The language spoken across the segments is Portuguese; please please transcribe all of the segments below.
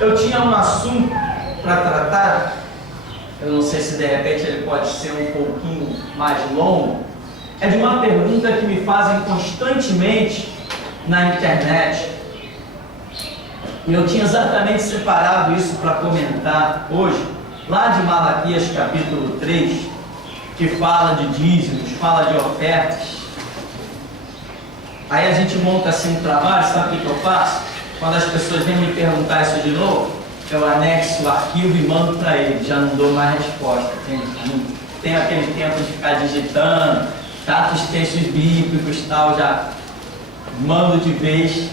eu tinha um assunto para tratar. Eu não sei se de repente ele pode ser um pouquinho mais longo. É de uma pergunta que me fazem constantemente na internet. E eu tinha exatamente separado isso para comentar hoje, lá de Malaquias capítulo 3, que fala de dízimos, fala de ofertas. Aí a gente monta assim um trabalho, sabe o que eu faço? Quando as pessoas vêm me perguntar isso de novo, eu anexo o arquivo e mando para ele, já não dou mais resposta. Não tenho aquele tempo de ficar digitando, tantos textos bíblicos e tal, já mando de vez.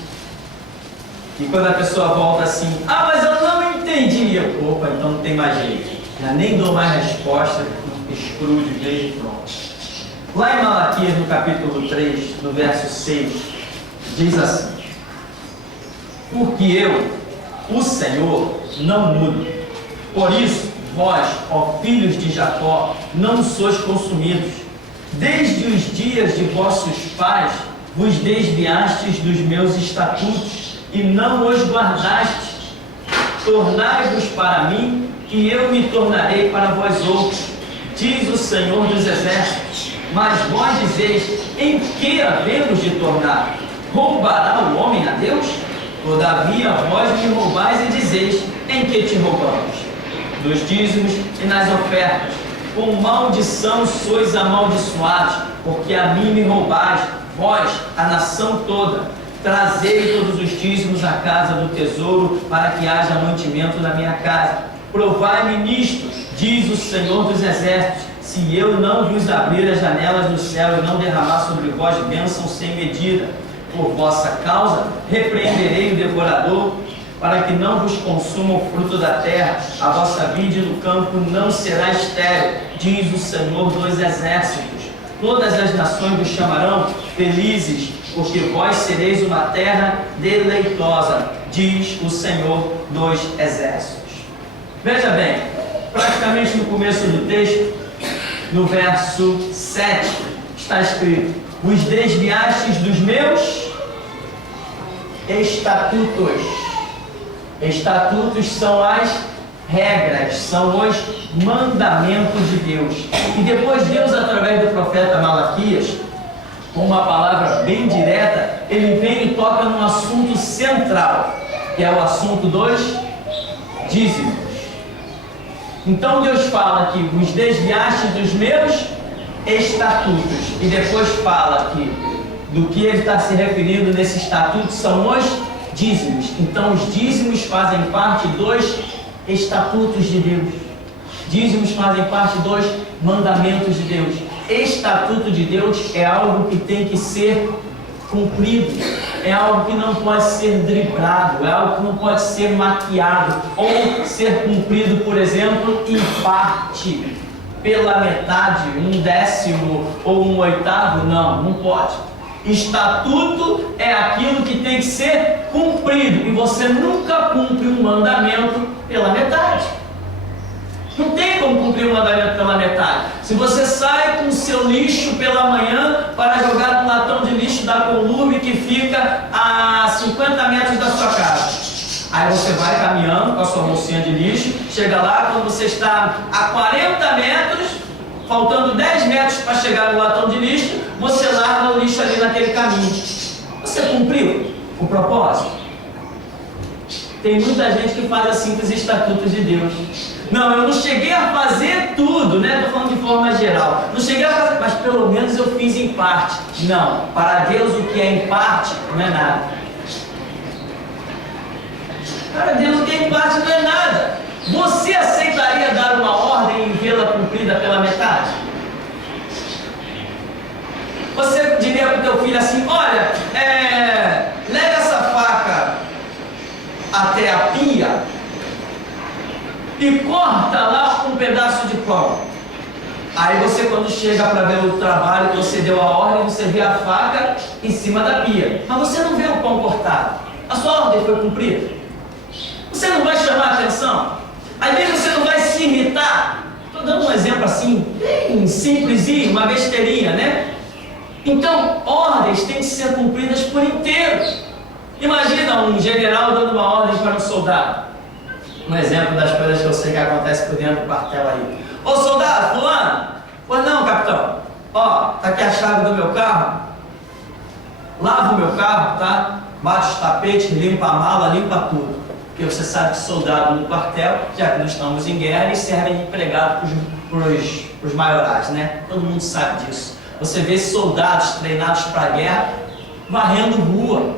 E quando a pessoa volta assim, mas eu não entendi, eu, opa, então não tem mais jeito. Já nem dou mais resposta, excluo de vez e pronto. Lá em Malaquias, no capítulo 3, no verso 6, diz assim: porque eu, o Senhor, não mudo. Por isso, vós, ó filhos de Jacó, não sois consumidos. Desde os dias de vossos pais, vos desviastes dos meus estatutos e não os guardastes. Tornai-vos para mim, e eu me tornarei para vós outros, diz o Senhor dos Exércitos. Mas vós dizeis, em que havemos de tornar? Roubará o homem a Deus? Todavia vós me roubais e dizeis, em que te roubamos? Dos dízimos e nas ofertas. Com maldição sois amaldiçoados, porque a mim me roubais, vós, a nação toda. Trazei todos os dízimos à casa do tesouro, para que haja mantimento na minha casa. Provai-me nisto, diz o Senhor dos Exércitos, se eu não vos abrir as janelas do céu e não derramar sobre vós bênção sem medida. Por vossa causa, repreenderei o devorador, para que não vos consuma o fruto da terra. A vossa vide no campo não será estéril, diz o Senhor dos Exércitos. Todas as nações vos chamarão felizes, porque vós sereis uma terra deleitosa, diz o Senhor dos Exércitos. Veja bem, praticamente no começo do texto, no verso 7, está escrito: vos desviastes dos meus estatutos. Estatutos são as regras, são os mandamentos de Deus. E depois Deus, através do profeta Malaquias, com uma palavra bem direta, ele vem e toca num assunto central, que é o assunto dos dízimos. Então Deus fala que vos desviaste dos meus estatutos, e depois fala que do que ele está se referindo nesse estatuto são os dízimos. Então os dízimos fazem parte dos estatutos de Deus. Dízimos fazem parte dos mandamentos de Deus. Estatuto de Deus é algo que tem que ser cumprido, é algo que não pode ser driblado, é algo que não pode ser maquiado ou ser cumprido, por exemplo, em parte, pela metade, 1/10 ou 1/8, não pode. Estatuto é aquilo que tem que ser cumprido, e você nunca cumpre um mandamento pela metade. Não tem como cumprir um mandamento pela metade. Se você sai com o seu lixo pela manhã para jogar no latão de lixo da Colume, que fica a 50 metros da sua casa, aí você vai caminhando com a sua bolsinha de lixo, chega lá, quando você está a 40 metros, faltando 10 metros para chegar no latão de lixo, você larga o lixo ali naquele caminho. Você cumpriu o propósito? Tem muita gente que faz assim com os estatutos de Deus. Não, eu não cheguei a fazer tudo, né? Estou falando de forma geral. Não cheguei a fazer, mas pelo menos eu fiz em parte. Não, para Deus o que é em parte não é nada. Para Deus o que é em parte não é nada. Você aceitaria dar uma ordem e vê-la cumprida pela metade? Você diria para o teu filho assim: olha, leve essa faca até a pia e corta lá um pedaço de pão. Aí você, quando chega para ver o trabalho que você deu a ordem, você vê a faca em cima da pia, mas você não vê o pão cortado. A sua ordem foi cumprida? Você não vai chamar a atenção? Às vezes você não vai se irritar. Estou dando um exemplo assim, bem simplesinho, uma besteirinha, né? Então, ordens têm que ser cumpridas por inteiro. Imagina um general dando uma ordem para um soldado: Um exemplo das coisas que eu sei que acontece por dentro do quartel aí. Ô soldado, fulano? Pois não, capitão. Ó, tá aqui a chave do meu carro. Lava o meu carro, tá? Bate os tapetes, limpa a mala, limpa tudo. Porque você sabe que soldado no quartel, já que nós estamos em guerra, eles servem de empregado para os maiorais, né? Todo mundo sabe disso. Você vê soldados treinados para a guerra varrendo rua.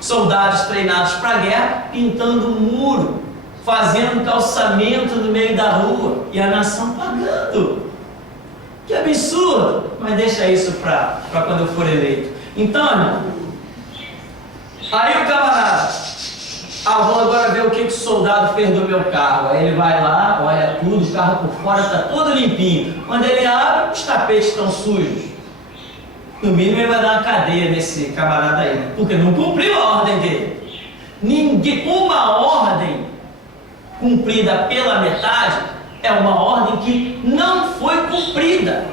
Soldados treinados para a guerra pintando muro, fazendo calçamento no meio da rua. E a nação pagando. Que absurdo! Mas deixa isso para quando eu for eleito. Então, irmão, aí o camarada, vou agora ver o que o soldado fez do meu carro. Aí ele vai lá, olha tudo, o carro por fora está todo limpinho. Quando ele abre, os tapetes estão sujos. No mínimo ele vai dar uma cadeia nesse camarada aí, né? Porque não cumpriu a ordem dele. Uma ordem cumprida pela metade é uma ordem que não foi cumprida.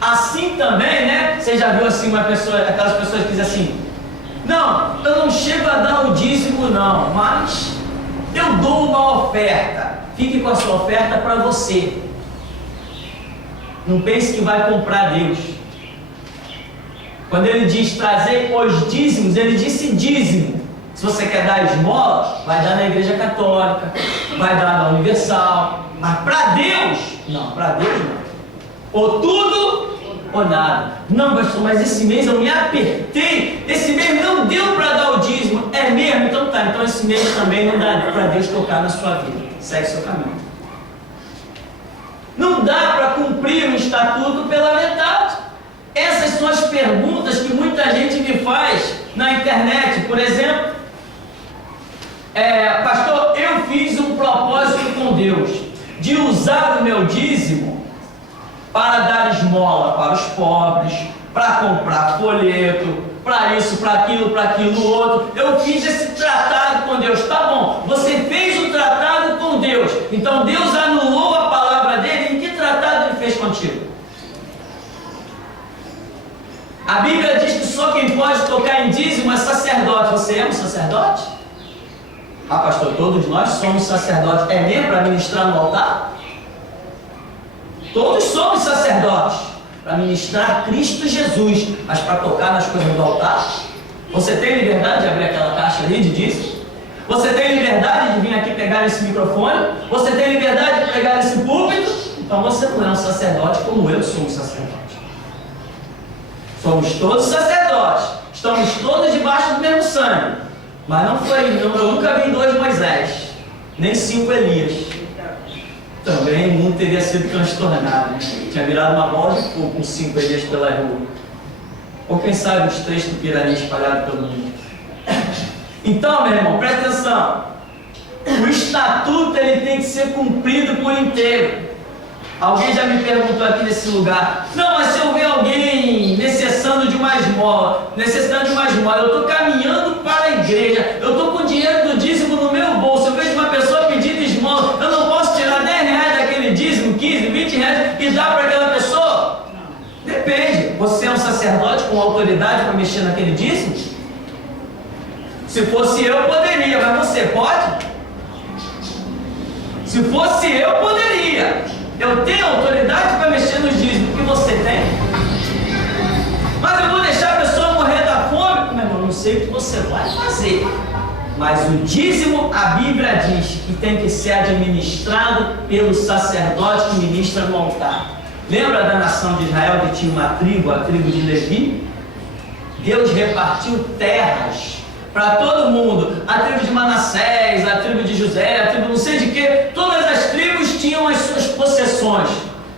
Assim também, né? Você já viu assim aquelas pessoas que dizem assim: não, eu não chego a dar o dízimo não, mas eu dou uma oferta. Fique com a sua oferta para você. Não pense que vai comprar Deus. Quando ele diz trazer os dízimos, ele disse dízimo. Se você quer dar esmola, vai dar na igreja católica, vai dar na universal. Mas para Deus, não, para Deus não. Ou tudo ou nada. Não, pastor, mas esse mês eu me apertei. Esse mês não deu para dar o dízimo. É mesmo? Então tá. Então esse mês também não dá para Deus tocar na sua vida. Segue seu caminho. Não dá para cumprir o estatuto pela metade. Essas são as perguntas que muita gente me faz na internet. Por exemplo, pastor, eu fiz um propósito com Deus de usar o meu dízimo para dar esmola para os pobres, para comprar folheto, para isso, para aquilo outro. Eu fiz esse tratado com Deus. Tá bom, você fez o tratado com Deus. Então Deus anulou a palavra dele. Em que tratado ele fez contigo? A Bíblia diz que só quem pode tocar em dízimo é sacerdote. Você é um sacerdote? Ah, pastor, todos nós somos sacerdotes. É mesmo para ministrar no altar? Todos somos sacerdotes para ministrar Cristo Jesus. Mas para tocar nas coisas do altar? Você tem liberdade de abrir aquela caixa ali de dízimo? Você tem liberdade de vir aqui pegar esse microfone? Você tem liberdade de pegar esse púlpito? Então você não é um sacerdote como eu sou um sacerdote. Somos todos sacerdotes, estamos todos debaixo do mesmo sangue. Mas eu nunca vi 2 Moisés, nem 5 Elias. Também o mundo teria sido transtornado, né? Tinha virado uma bola de fogo com 5 Elias pela rua. Ou quem sabe os 3 Tupirani espalhados pelo mundo. Então, meu irmão, presta atenção. O estatuto ele tem que ser cumprido por inteiro. Alguém já me perguntou aqui nesse lugar: não, mas se eu ver alguém necessitando de uma esmola, eu estou caminhando para a igreja, eu estou com o dinheiro do dízimo no meu bolso, eu vejo uma pessoa pedindo esmola, eu não posso tirar 10 reais daquele dízimo, 15, 20 reais e dar para aquela pessoa? Depende. Você é um sacerdote com autoridade para mexer naquele dízimo? Se fosse eu poderia, mas você pode? Se fosse eu poderia. Eu tenho autoridade para mexer nos dízimos que você tem? Mas eu vou deixar a pessoa morrer da fome? Meu irmão, não sei o que você vai fazer. Mas o dízimo, a Bíblia diz que tem que ser administrado pelo sacerdote que ministra no altar. Lembra da nação de Israel que tinha uma tribo, a tribo de Levi? Deus repartiu terras para todo mundo. A tribo de Manassés, a tribo de José, a tribo não sei de quê. Todas as tribos tinham as suas possessões.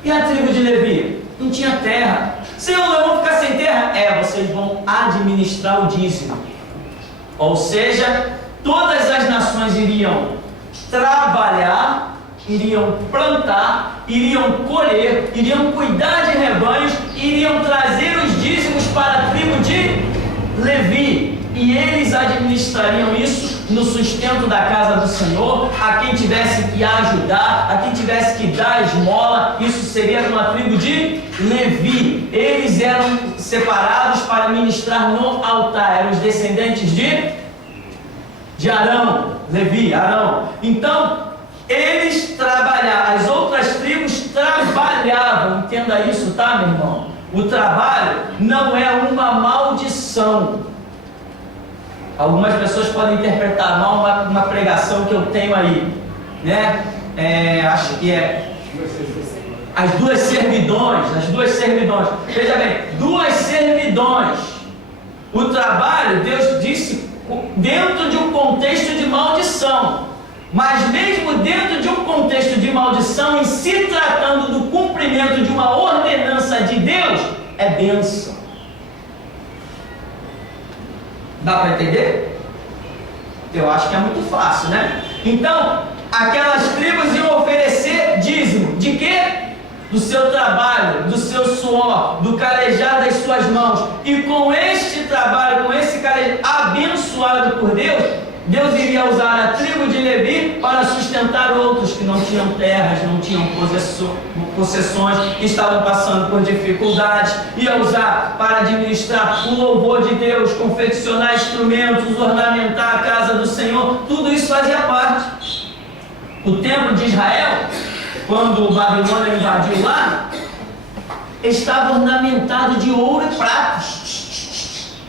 E a tribo de Levi? Não tinha terra. Senhor, nós vamos ficar sem terra? Vocês vão administrar o dízimo. Ou seja, todas as nações iriam trabalhar, iriam plantar, iriam colher, iriam cuidar de rebanhos, iriam trazer os dízimos para a tribo de Levi. E eles administrariam isso no sustento da casa do Senhor. A quem tivesse que ajudar, a quem tivesse que dar esmola, isso seria numa tribo de Levi. Eles eram separados para ministrar no altar. Eram os descendentes de Arão. Levi, Arão. Então, eles trabalhavam, as outras tribos trabalhavam, entenda isso, tá, meu irmão? O trabalho não é uma maldição. Algumas pessoas podem interpretar mal uma pregação que eu tenho aí, né? Acho que é as duas servidões. Veja bem, duas servidões. O trabalho, Deus disse, dentro de um contexto de maldição. Mas mesmo dentro de um contexto de maldição, em se tratando do cumprimento de uma ordenança de Deus, é bênção. Dá para entender? Eu acho que é muito fácil, né? Então, aquelas tribos iam oferecer dízimo. De quê? Do seu trabalho, do seu suor, do calejar das suas mãos. E com este trabalho, com esse calejar abençoado por Deus, Deus iria usar a tribo de Levi para sustentar outros que não tinham terras, não tinham possessões, que estavam passando por dificuldades. Ia usar para administrar o louvor de Deus, confeccionar instrumentos, ornamentar a casa do Senhor. Tudo isso fazia parte. O templo de Israel, quando o Babilônia invadiu lá, estava ornamentado de ouro e prata.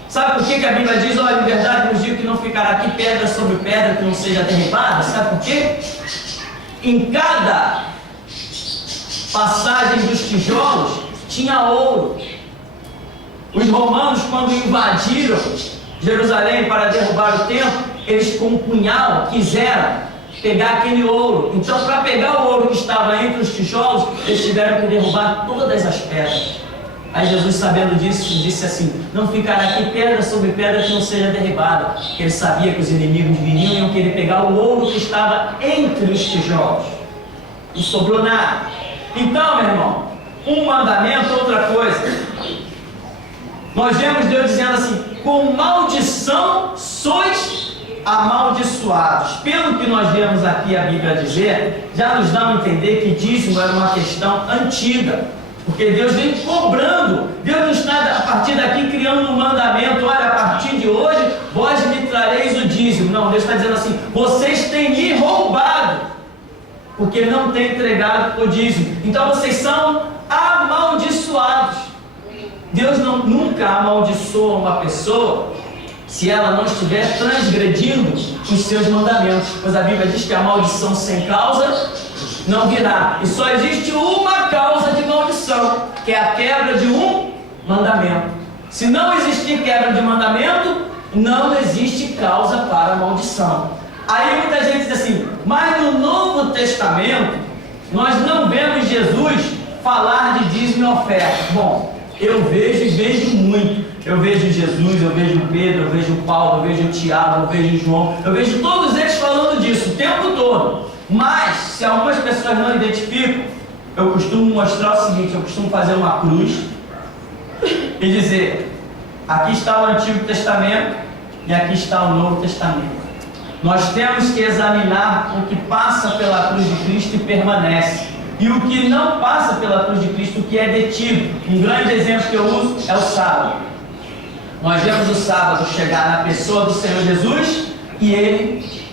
Sabe por que a Bíblia diz, olha, em verdade nos digo que não ficará aqui pedra sobre pedra que não seja derribada? Sabe por quê? Em cada passagem dos tijolos tinha ouro. Os romanos, quando invadiram Jerusalém para derrubar o templo, eles com um punhal quiseram pegar aquele ouro. Então, para pegar o ouro que estava entre os tijolos, eles tiveram que derrubar todas as pedras. Aí Jesus, sabendo disso, disse assim, não ficará aqui pedra sobre pedra que não seja derribada. Porque ele sabia que os inimigos viriam e iam querer pegar o ouro que estava entre os tijolos. Não sobrou nada. Então, meu irmão, um mandamento, outra coisa. Nós vemos Deus dizendo assim, com maldição sois amaldiçoados. Pelo que nós vemos aqui a Bíblia dizer, já nos dá a entender que dízimo era uma questão antiga. Porque Deus vem cobrando. Deus não está a partir daqui criando um mandamento. Olha, a partir de hoje vós me trareis o dízimo. Não, Deus está dizendo assim, vocês têm me roubado, porque não têm entregado o dízimo. Então vocês são amaldiçoados. Deus nunca amaldiçoa uma pessoa se ela não estiver transgredindo os seus mandamentos. Pois a Bíblia diz que a maldição sem causa não virá. E só existe uma causa de maldição, que é a quebra de um mandamento. Se não existir quebra de mandamento, não existe causa para a maldição. Aí muita gente diz assim, mas no Novo Testamento, nós não vemos Jesus falar de dízimo e oferta. Bom, eu vejo e vejo muito. Eu vejo Jesus, eu vejo Pedro, eu vejo Paulo, eu vejo Tiago, eu vejo João, eu vejo todos eles falando disso o tempo todo. Mas, se algumas pessoas não identificam, eu costumo mostrar o seguinte, eu costumo fazer uma cruz e dizer, aqui está o Antigo Testamento e aqui está o Novo Testamento. Nós temos que examinar o que passa pela cruz de Cristo e permanece, e o que não passa pela cruz de Cristo, o que é detido. Um grande exemplo que eu uso é o sábado. Nós vemos o sábado chegar na pessoa do Senhor Jesus e ele,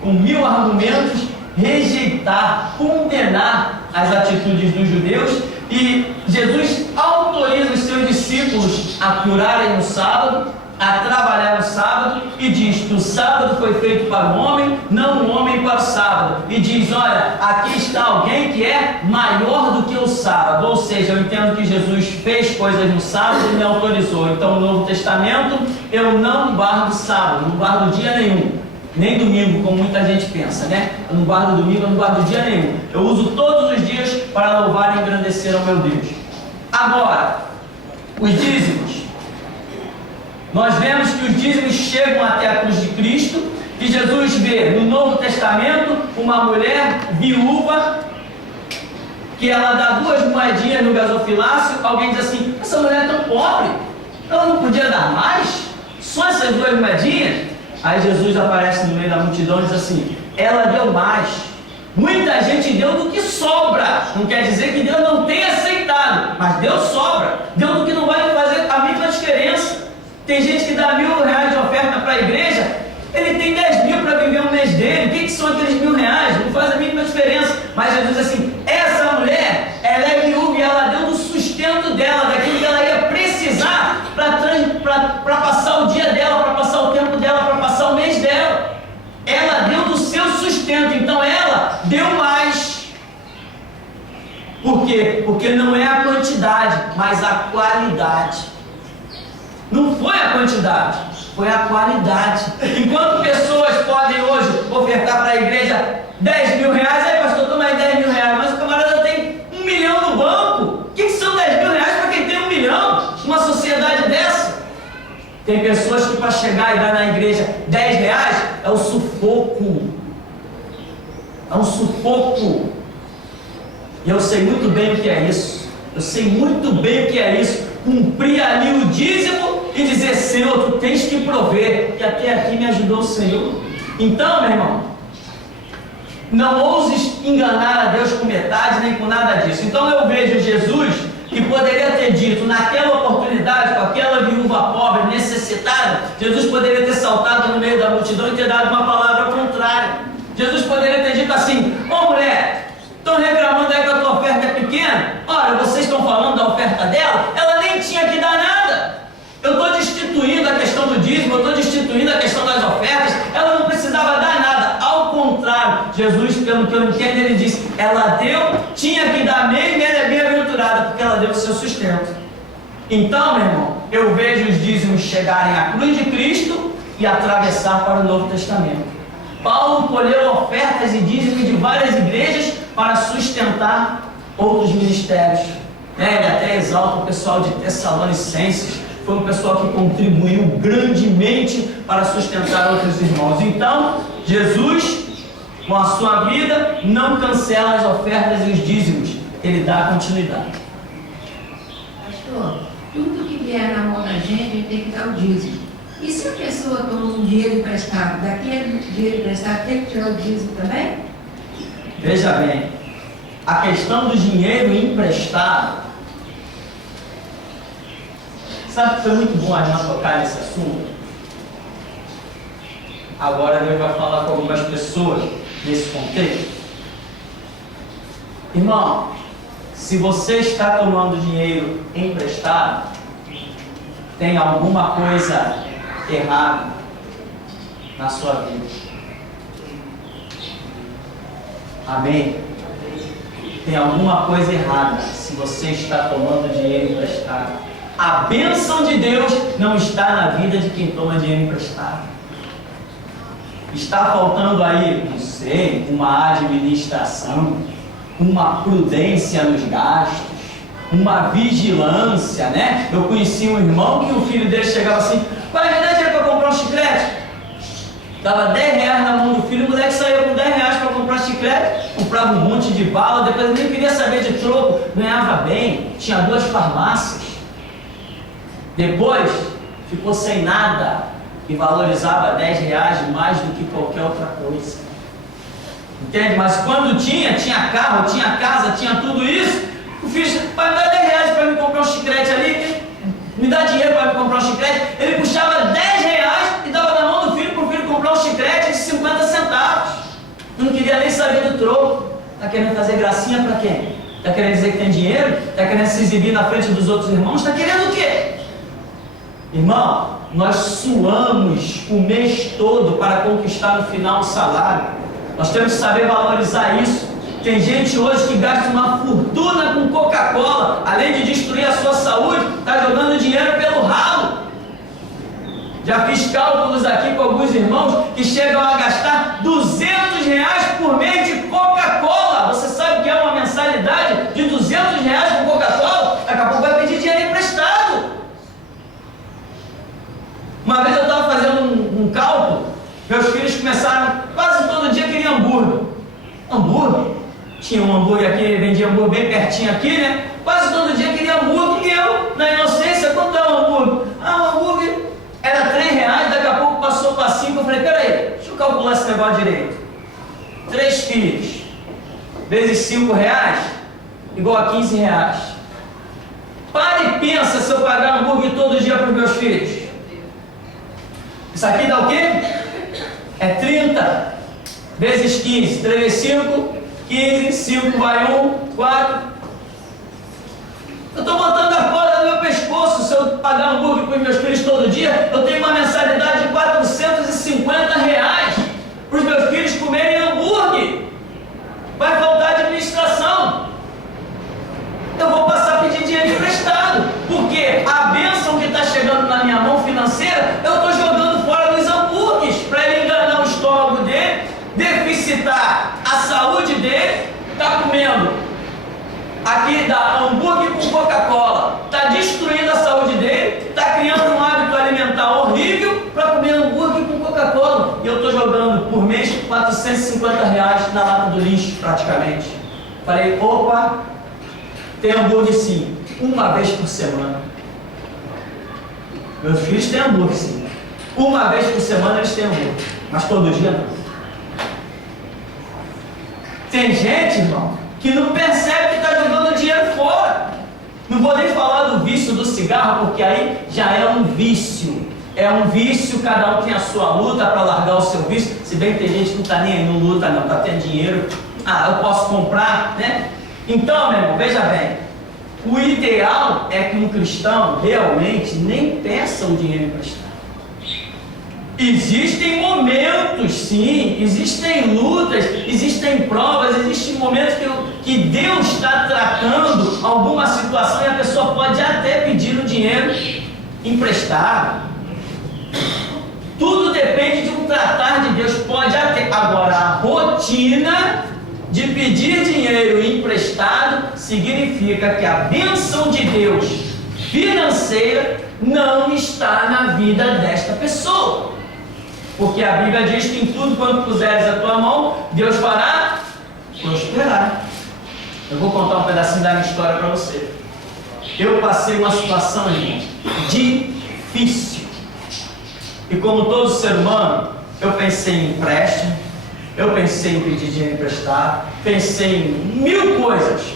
com 1000 argumentos, rejeitar, condenar as atitudes dos judeus, e Jesus autoriza os seus discípulos a curarem no sábado, a trabalhar no sábado, e diz que o sábado foi feito para o homem, não o homem para o sábado, e diz, olha, aqui está alguém que é maior do que o sábado. Ou seja, eu entendo que Jesus fez coisas no sábado e me autorizou. Então no Novo Testamento eu não guardo sábado, não guardo dia nenhum. Nem domingo, como muita gente pensa, né? Eu não guardo domingo, eu não guardo dia nenhum. Eu uso todos os dias para louvar e engrandecer ao meu Deus. Agora, os dízimos. Nós vemos que os dízimos chegam até a cruz de Cristo, e Jesus vê no Novo Testamento uma mulher viúva, que ela dá 2 moedinhas no gasofilácio. Alguém diz assim, essa mulher é tão pobre, ela não podia dar mais? Só essas 2 moedinhas? Aí Jesus aparece no meio da multidão e diz assim, ela deu mais. Muita gente deu do que sobra. Não quer dizer que Deus não tenha aceitado, mas Deus sobra. Deu do que não vai fazer a mínima diferença. Tem gente que dá R$1.000 de oferta para a igreja Ele tem 10 mil para viver um mês dele. O que são aqueles R$1.000? Não faz a mínima diferença. Mas Jesus diz assim, essa mulher, ela é viúva e ela deu do sustento dela, daquilo que ela ia precisar para passar o dia dela, para passar o tempo dela, para passar o mês dela. Ela deu do seu sustento, então ela deu mais. Por quê? Porque não é a quantidade, mas a qualidade. Não foi a quantidade, foi a qualidade. Enquanto pessoas podem hoje ofertar para a igreja R$10.000, aí pastor, toma aí R$10.000, mas o camarada tem R$1 milhão no banco. O que são R$10.000 para quem tem R$1 milhão? Uma sociedade dessa? Tem pessoas que para chegar e dar na igreja R$10 é o sufoco. É um sufoco. E eu sei muito bem o que é isso. Eu sei muito bem o que é isso. Cumprir ali o dízimo e dizer, Senhor, tu tens que prover. E até aqui me ajudou o Senhor. Então, meu irmão, não ouses enganar a Deus com metade, nem com nada disso. Então eu vejo Jesus, que poderia ter dito, naquela oportunidade, com aquela viúva pobre, necessitada, Jesus poderia ter saltado no meio da multidão e ter dado uma palavra contrária. Jesus poderia ter dito assim, mulher, estão reclamando aí que a tua oferta é pequena? Olha, vocês estão falando da oferta dela, ela nem tinha que dar nada. Eu estou destituindo a questão do dízimo, eu estou destituindo a questão das ofertas, ela não precisava dar nada. Ao contrário, Jesus, pelo que eu entendo, ele disse, ela deu, tinha que dar mesmo, e ela é bem-aventurada, porque ela deu o seu sustento. Então, meu irmão, eu vejo os dízimos chegarem à cruz de Cristo e atravessar para o Novo Testamento. Paulo colheu ofertas e dízimos de várias igrejas para sustentar outros ministérios. Ele até exalta o pessoal de Tessalonicenses, foi um pessoal que contribuiu grandemente para sustentar outros irmãos. Então, Jesus, com a sua vida, não cancela as ofertas e os dízimos, ele dá continuidade. Pastor, tudo que vier na mão da gente tem que dar o dízimo. E se a pessoa tomou um dinheiro emprestado, daquele dinheiro emprestado tem que tirar o dízimo também? Veja bem, a questão do dinheiro emprestado, sabe que foi muito bom a gente tocar nesse assunto? Agora Deus vai falar com algumas pessoas nesse contexto. Irmão, se você está tomando dinheiro emprestado, tem alguma coisa errada na sua vida. Amém? Tem alguma coisa errada se você está tomando dinheiro emprestado. A bênção de Deus não está na vida de quem toma dinheiro emprestado. Está faltando aí, não sei, uma administração, uma prudência nos gastos, uma vigilância, né? Eu conheci um irmão que o filho dele chegava assim, pai, me dá dinheiro para comprar um chiclete. Dava R$10 na mão do filho, o moleque saía com R$10 para comprar chiclete, comprava um monte de bala, depois ele nem queria saber de troco, ganhava bem, tinha 2 farmácias. Depois ficou sem nada e valorizava R$10 mais do que qualquer outra coisa. Entende? Mas quando tinha carro, tinha casa, tinha tudo isso, o filho disse, pai, me dá R$10 para me comprar um chiclete ali, me dá dinheiro para me comprar um chiclete. Ele puxava R$10 e dava na mão do filho para o filho comprar um chiclete de 50 centavos. Não queria nem saber do troco. Está querendo fazer gracinha para quem? Está querendo dizer que tem dinheiro? Está querendo se exibir na frente dos outros irmãos? Está querendo o quê? Irmão, nós suamos o mês todo para conquistar no final o salário. Nós temos que saber valorizar isso. Tem gente hoje que gasta uma fortuna com Coca-Cola, além de destruir a sua saúde, está jogando dinheiro pelo ralo. Já fiz cálculos aqui com alguns irmãos que chegam a gastar R$200 por mês de Coca-Cola. Você sabe o que é uma mensalidade de R$200 com Coca-Cola? Daqui a pouco vai pedir dinheiro emprestado. Uma vez eu estava fazendo um cálculo, meus filhos começaram, quase todo dia queriam hambúrguer. Hambúrguer? Tinha um hambúrguer aqui, vendia hambúrguer bem pertinho aqui, né? Quase todo dia queria hambúrguer e eu, na inocência, quanto é um hambúrguer? O hambúrguer era R$3, daqui a pouco passou para 5, eu falei, peraí, deixa eu calcular esse negócio direito. 3 filhos, vezes R$5, igual a R$15. Para e pensa se eu pagar hambúrguer todo dia para os meus filhos. Isso aqui dá o quê? É 30 vezes 15. 3 vezes 5, 15, 5 vai 1, 4. Eu estou botando a corda no meu pescoço. Se eu pagar hambúrguer para os meus filhos todo dia, eu tenho uma mensalidade de R$450 para os meus filhos comerem hambúrguer. Vai faltar administração. Eu vou passar a pedir dinheiro emprestado, porque a bênção que está chegando na minha mão financeira, eu estou jogando fora nos hambúrgueres, para ele enganar o estômago dele, deficitar a saúde dele. Está comendo aqui dá hambúrguer com Coca-Cola, está destruindo a saúde dele, está criando um hábito alimentar horrível para comer hambúrguer com Coca-Cola. E eu estou jogando por mês R$450 na lata do lixo, praticamente. Falei, opa, tem hambúrguer sim, uma vez por semana. Meus filhos têm hambúrguer sim, uma vez por semana eles têm hambúrguer, mas todo dia não. Tem gente, irmão, que não percebe que está jogando dinheiro fora. Não vou nem falar do vício do cigarro, porque aí já é um vício. É um vício, cada um tem a sua luta para largar o seu vício. Se bem que tem gente que não está nem aí, não luta não, está tendo dinheiro. Ah, eu posso comprar, né? Então, meu irmão, veja bem. O ideal é que um cristão realmente nem peça o dinheiro emprestado. Existem momentos, sim, existem lutas, existem provas, existem momentos que Deus está tratando alguma situação e a pessoa pode até pedir o dinheiro emprestado. Tudo depende de um tratar de Deus, pode até. Agora, a rotina de pedir dinheiro emprestado significa que a bênção de Deus financeira não está na vida desta pessoa. Porque a Bíblia diz que em tudo quanto puseres a tua mão, Deus fará prosperar. Eu vou contar um pedacinho da minha história para você. Eu passei uma situação, irmão, difícil. E como todo ser humano, eu pensei em empréstimo, eu pensei em pedir dinheiro emprestado, pensei em mil coisas.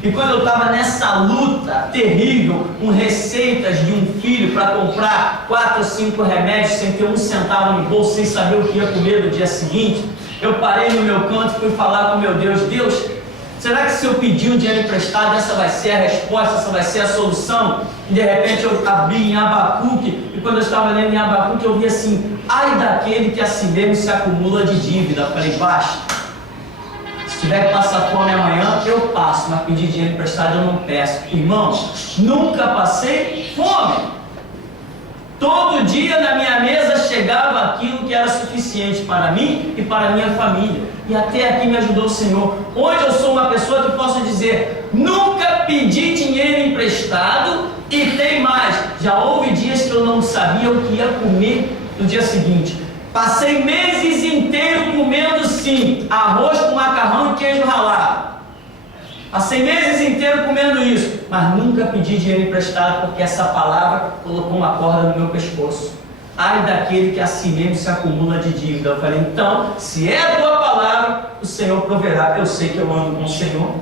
E quando eu estava nessa luta terrível, com receitas de um filho para comprar 4 ou 5 remédios sem ter um centavo no bolso, sem saber o que ia comer no dia seguinte, eu parei no meu canto e fui falar com meu Deus. Deus, será que se eu pedir um dinheiro emprestado, essa vai ser a resposta, essa vai ser a solução? E de repente eu abri em Abacuque, e quando eu estava lendo em Abacuque, eu vi assim: ai daquele que a si mesmo se acumula de dívida. Eu falei, basta. Se tiver que passar fome amanhã, eu passo, mas pedir dinheiro emprestado eu não peço. Irmãos, nunca passei fome. Todo dia na minha mesa chegava aquilo que era suficiente para mim e para a minha família. E até aqui me ajudou o Senhor. Hoje eu sou uma pessoa que posso dizer, nunca pedi dinheiro emprestado, e tem mais. Já houve dias que eu não sabia o que ia comer no dia seguinte. Passei meses inteiros comendo sim, arroz com macarrão e queijo ralado. Passei meses inteiros comendo isso, mas nunca pedi dinheiro emprestado, porque essa palavra colocou uma corda no meu pescoço. Ai daquele que a si mesmo se acumula de dívida. Eu falei, então, se é a tua palavra, o Senhor proverá. Eu sei que eu ando com o Senhor.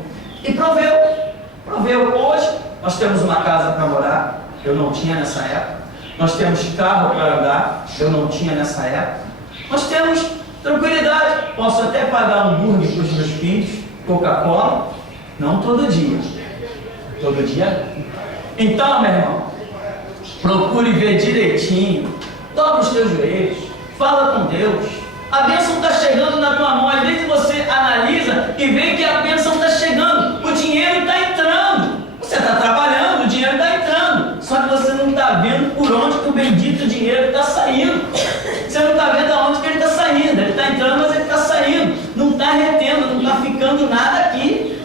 E proveu. Hoje, nós temos uma casa para morar, eu não tinha nessa época. Nós temos carro para andar, eu não tinha nessa época. Nós temos tranquilidade, posso até pagar hambúrguer para os meus filhos, Coca-Cola, não todo dia. Todo dia. Então, meu irmão, procure ver direitinho, dobra os teus joelhos, fala com Deus. A bênção está chegando na tua mão, às vezes você analisa e vê que a bênção está chegando, o dinheiro está entrando. Você está trabalhando, o dinheiro está entrando, só que você não está vendo por onde que o bendito dinheiro está saindo. Você não está vendo aonde que ele está saindo. Ele está entrando, mas ele está saindo. Não está retendo, não está ficando nada aqui.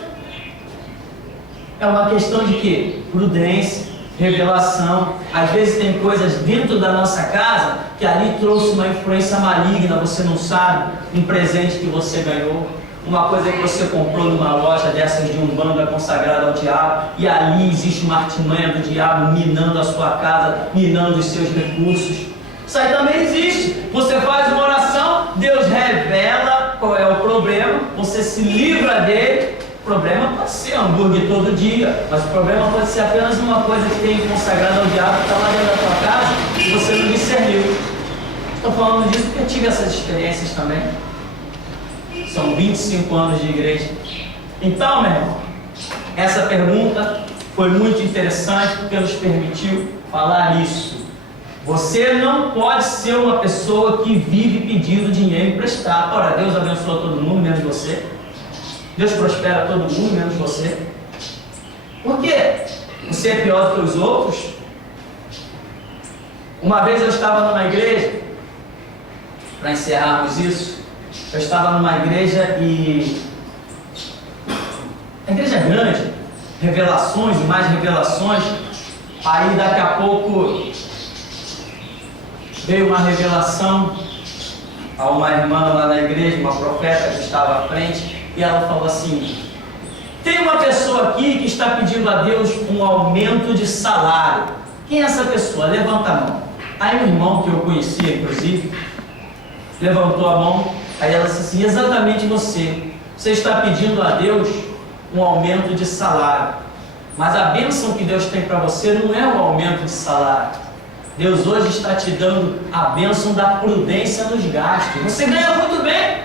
É uma questão de quê? Prudência, revelação. Às vezes tem coisas dentro da nossa casa que ali trouxe uma influência maligna, você não sabe, um presente que você ganhou. Uma coisa que você comprou numa loja dessas de Umbanda consagrada ao diabo, e ali existe uma artimanha do diabo minando a sua casa, minando os seus recursos. Isso aí também existe. Você faz uma oração, Deus revela qual é o problema, você se livra dele. O problema pode ser hambúrguer todo dia, mas o problema pode ser apenas uma coisa que tem consagrada ao diabo, que está lá dentro da tua casa e você não discerniu. Estou falando disso porque eu tive essas experiências também. São 25 anos de igreja. Então, meu irmão, essa pergunta foi muito interessante porque nos permitiu falar isso. Você não pode ser uma pessoa que vive pedindo dinheiro emprestado. Ora, Deus abençoa todo mundo, menos você. Deus prospera todo mundo, menos você. Por quê? Você é pior do que os outros? Uma vez eu estava numa igreja, para encerrarmos isso, eu estava numa igreja e a igreja é grande, revelações e mais revelações. Aí daqui a pouco veio uma revelação a uma irmã lá na igreja, uma profeta que estava à frente, e ela falou assim: tem uma pessoa aqui que está pedindo a Deus um aumento de salário. Quem é essa pessoa? Levanta a mão. Aí um irmão que eu conhecia, inclusive, levantou a mão. Aí ela disse assim: exatamente você. Você está pedindo a Deus um aumento de salário. Mas a bênção que Deus tem para você não é um aumento de salário. Deus hoje está te dando a bênção da prudência nos gastos. Você ganha muito bem.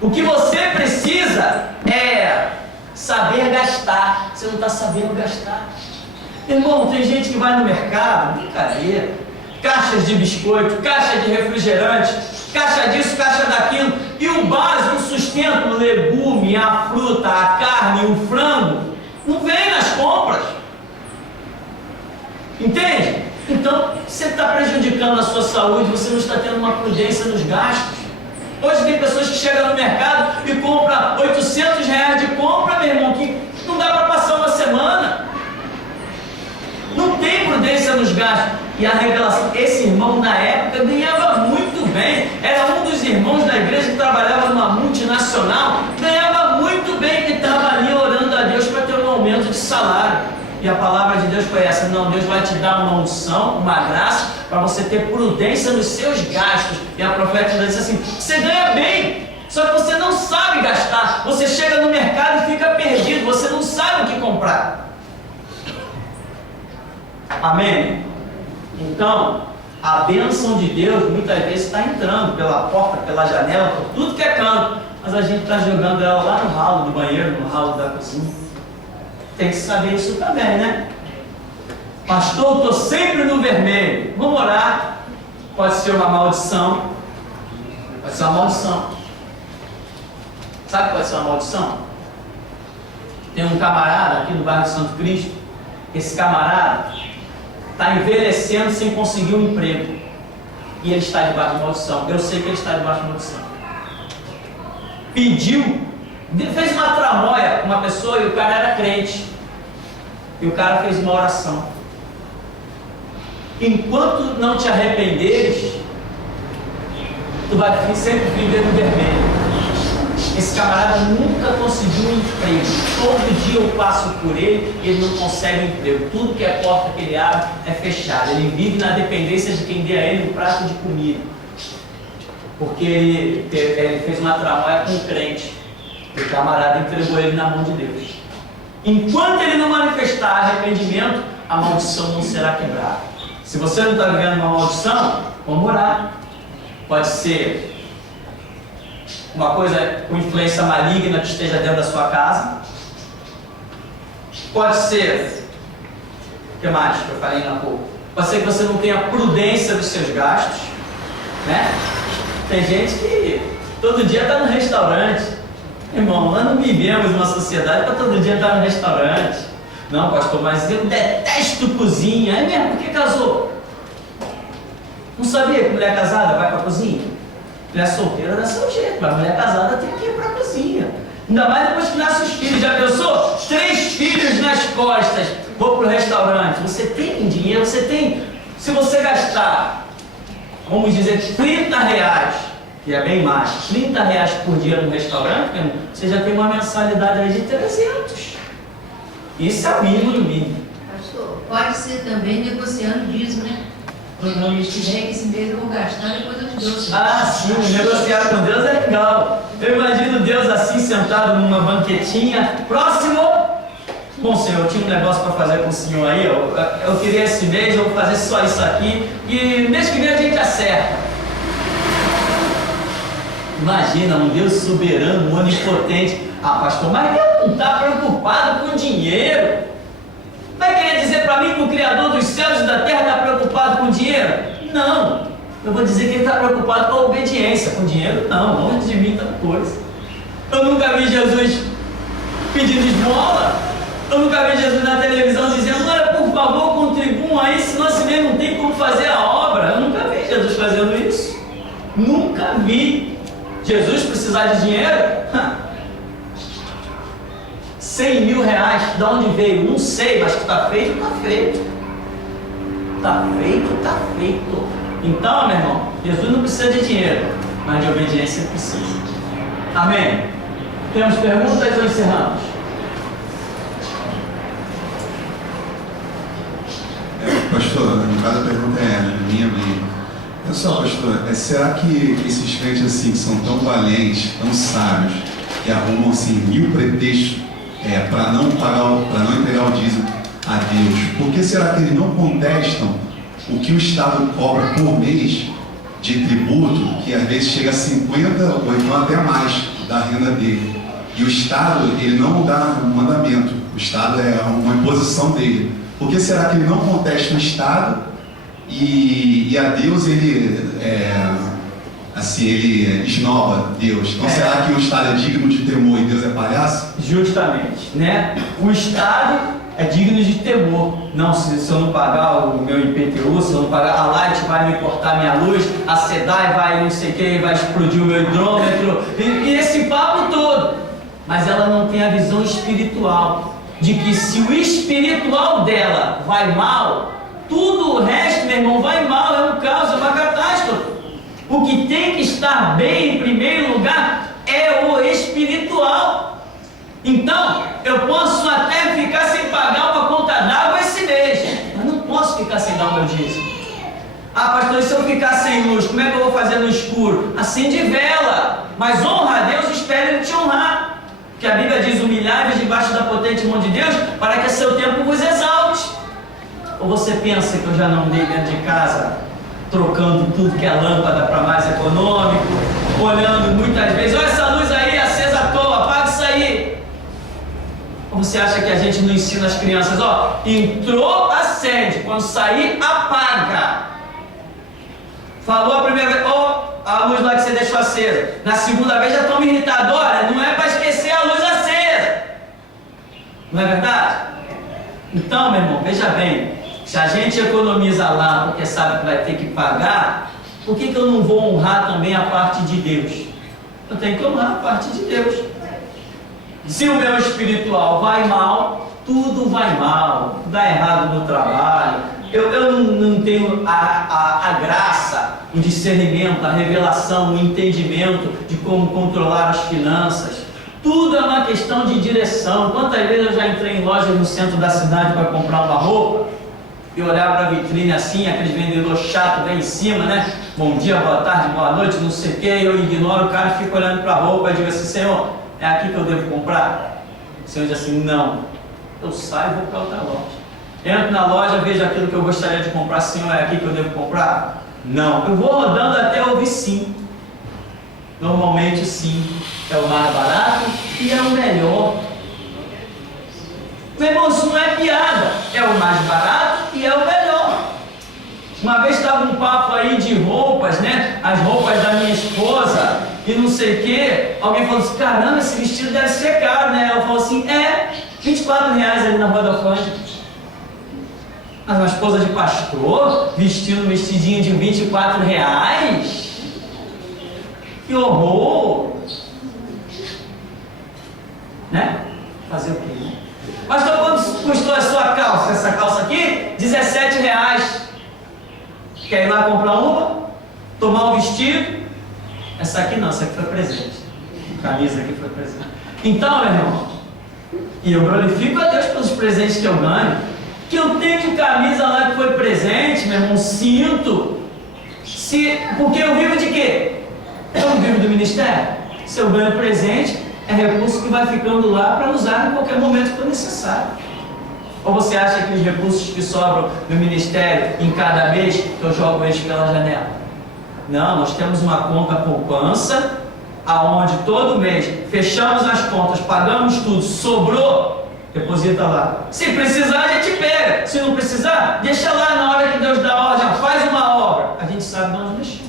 O que você precisa é saber gastar. Você não está sabendo gastar. Irmão, tem gente que vai no mercado, brincadeira, caixas de biscoito, caixa de refrigerante, caixa disso, caixa daquilo, e o básico, o sustento, o legume, a fruta, a carne, o frango, não vem nas compras. Entende? Então, você está prejudicando a sua saúde, você não está tendo uma prudência nos gastos. Hoje tem pessoas que chegam no mercado e compram R$800 de compra, meu irmão, que não dá para passar uma semana. Não tem prudência nos gastos. E a revelação, esse irmão na época ganhava muito bem. Era um dos irmãos da igreja que trabalhava numa multinacional, ganhava muito bem, que estava ali orando a Deus para ter um aumento de salário. E a palavra de Deus foi essa: não, Deus vai te dar uma unção, uma graça, para você ter prudência nos seus gastos. E a profeta disse assim: você ganha bem, só que você não sabe gastar. Você chega no mercado e fica perdido, você não sabe o que comprar. Amém? Então, a bênção de Deus muitas vezes está entrando pela porta, pela janela, por tudo que é canto, mas a gente está jogando ela lá no ralo do banheiro, no ralo da cozinha. Tem que saber isso também, né? Pastor, estou sempre no vermelho. Vamos orar. Pode ser uma maldição. Pode ser uma maldição. Sabe o que pode ser uma maldição? Tem um camarada aqui no bairro Santo Cristo. Esse camarada está envelhecendo sem conseguir um emprego. E ele está debaixo de maldição. Eu sei que ele está debaixo de maldição. Pediu, fez uma tramóia com uma pessoa e o cara era crente. E o cara fez uma oração: enquanto não te arrependeres, tu vai sempre viver no vermelho. Esse camarada nunca conseguiu um emprego. Todo dia eu passo por ele e ele não consegue um emprego. Tudo que é porta que ele abre é fechado. Ele vive na dependência de quem dê a ele um prato de comida. Porque ele fez uma tramóia com um crente. O camarada entregou ele na mão de Deus. Enquanto ele não manifestar arrependimento, a maldição não será quebrada. Se você não está vivendo uma maldição, vamos orar. Pode ser uma coisa com influência maligna que esteja dentro da sua casa. Pode ser, o que mais que eu falei há pouco? Pode ser que você não tenha prudência dos seus gastos, né? Tem gente que todo dia está no restaurante. Irmão, nós não vivemos numa sociedade para todo dia estar no restaurante. Não, pastor, mas eu detesto cozinha. É mesmo? Por que casou? Não sabia que mulher casada vai para a cozinha? Mulher solteira dá seu jeito, mas mulher casada tem que ir para a cozinha. Ainda mais depois que nasce os filhos. Já pensou? 3 filhos nas costas, vou para o restaurante. Você tem dinheiro, você tem. Se você gastar, vamos dizer, R$30, que é bem mais, R$30 por dia no restaurante, você já tem uma mensalidade aí de 300. Isso é o mínimo do mínimo. Pastor, pode ser também negociando dízimo, né? Quando não estiver que esse mês eu vou gastar, depois eu te dou. Ah, sim, negociar com Deus é legal. Eu imagino Deus assim, sentado numa banquetinha. Próximo! Bom, Senhor, eu tinha um negócio para fazer com o Senhor aí. Eu queria esse mês, eu vou fazer só isso aqui. E mês que vem a gente acerta. Imagina, um Deus soberano, onipotente. Ah, pastor, mas Deus não está preocupado com dinheiro. Vai querer dizer para mim que o Criador dos céus e da terra está preocupado com dinheiro? Não. Eu vou dizer que ele está preocupado com a obediência. Com dinheiro, não. Longe de mim tanta coisa. Eu nunca vi Jesus pedindo esmola. Eu nunca vi Jesus na televisão dizendo: olha, por favor, contribuam aí, senão assim mesmo não tem como fazer a obra. Eu nunca vi Jesus fazendo isso. Nunca vi. Jesus precisar de dinheiro? 100 mil reais, de onde veio? Não sei, mas que está feito, está feito. Está feito, está feito. Então, meu irmão, Jesus não precisa de dinheiro, mas de obediência precisa. Amém? Temos perguntas ou encerramos? Pastor, no caso a pergunta é minha. Olha só, pastor, será que esses crentes assim, que são tão valentes, tão sábios, que arrumam assim 1000 pretextos para não entregar o dízimo a Deus, por que será que eles não contestam o que o Estado cobra por mês de tributo, que às vezes chega a 50 ou então até mais da renda dele? E o Estado, ele não dá um mandamento, o Estado é uma imposição dele. Por que será que ele não contesta o Estado e a Deus ele esnoba Deus? Então será que o Estado é digno de temor e Deus é palhaço? Justamente, né? O Estado é digno de temor. Não, se eu não pagar o meu IPTU, se eu não pagar, a Light vai me cortar minha luz, a SEDAI vai não sei o que, vai explodir o meu hidrômetro, e esse papo todo. Mas ela não tem a visão espiritual, de que se o espiritual dela vai mal, tudo o resto, meu irmão, vai mal, é um caos, é uma catástrofe. O que tem que estar bem em primeiro lugar é o espiritual. Então, eu posso até ficar sem pagar uma conta d'água esse mês, mas não posso ficar sem dar o meu dízimo. Ah, pastor, e se eu ficar sem luz, como é que eu vou fazer no escuro? Acende vela, mas honra a Deus, espere Ele te honrar. Que a Bíblia diz: humilhai-vos debaixo da potente mão de Deus, para que a seu tempo vos exalte. Ou você pensa que eu já não dei dentro de casa, trocando tudo que é lâmpada para mais econômico, olhando muitas vezes: olha essa luz aí acesa à toa, apaga isso aí. Ou você acha que a gente não ensina as crianças: ó, entrou, acende, quando sair, apaga. Falou a primeira vez: ó, a luz lá que você deixou acesa. Na segunda vez já estão me irritando: olha, não é para esquecer a luz acesa. Não é verdade? Então, meu irmão, veja bem, se a gente economiza lá porque sabe que vai ter que pagar, por que eu não vou honrar também a parte de Deus? Eu tenho que honrar a parte de Deus. Se o meu espiritual vai mal, tudo vai mal, dá errado no trabalho. Eu não tenho a graça, o discernimento, a revelação, o entendimento de como controlar as finanças. Tudo é uma questão de direção. Quantas vezes eu já entrei em lojas no centro da cidade para comprar uma roupa e olhava para a vitrine assim, aqueles vendedores chatos bem em cima, né? Bom dia, boa tarde, boa noite, não sei o que. Eu ignoro o cara e fico olhando para a roupa e digo assim: Senhor, é aqui que eu devo comprar? O Senhor diz assim: não. Eu saio e vou para outra loja. Entro na loja, vejo aquilo que eu gostaria de comprar. Senhor, é aqui que eu devo comprar? Não. Eu vou rodando até ouvir sim. Normalmente sim é o mais barato e é o melhor. Meu irmão, isso não é piada. É o mais barato e é o melhor. Uma vez estava um papo aí de roupas, né? As roupas da minha esposa e não sei o que. Alguém falou assim: caramba, esse vestido deve ser caro, né? Ela falou assim: R$24 ali na Rua da Fonte. Mas uma esposa de pastor vestindo um vestidinho de R$24? Que horror! Né? Fazer o quê? Né? Pastor, quanto custou a sua calça? Essa calça aqui? R$17. Quer ir lá comprar uma? Tomar um vestido? Essa aqui não, essa aqui foi presente. A camisa aqui foi presente. Então, meu irmão, e eu glorifico a Deus pelos presentes que eu ganho. Que eu tenho de camisa lá que foi presente, meu irmão, cinto. Porque eu vivo de quê? Eu não vivo do ministério. Se eu ganho presente, é recurso que vai ficando lá para usar em qualquer momento que for necessário. Ou você acha que os recursos que sobram no ministério em cada mês, que eu jogo eles pela janela? Não, nós temos uma conta poupança aonde todo mês fechamos as contas, pagamos tudo, sobrou, deposita lá. Se precisar, a gente pega. Se não precisar, deixa lá na hora que Deus dá ordem, faz uma obra. A gente sabe de onde mexer.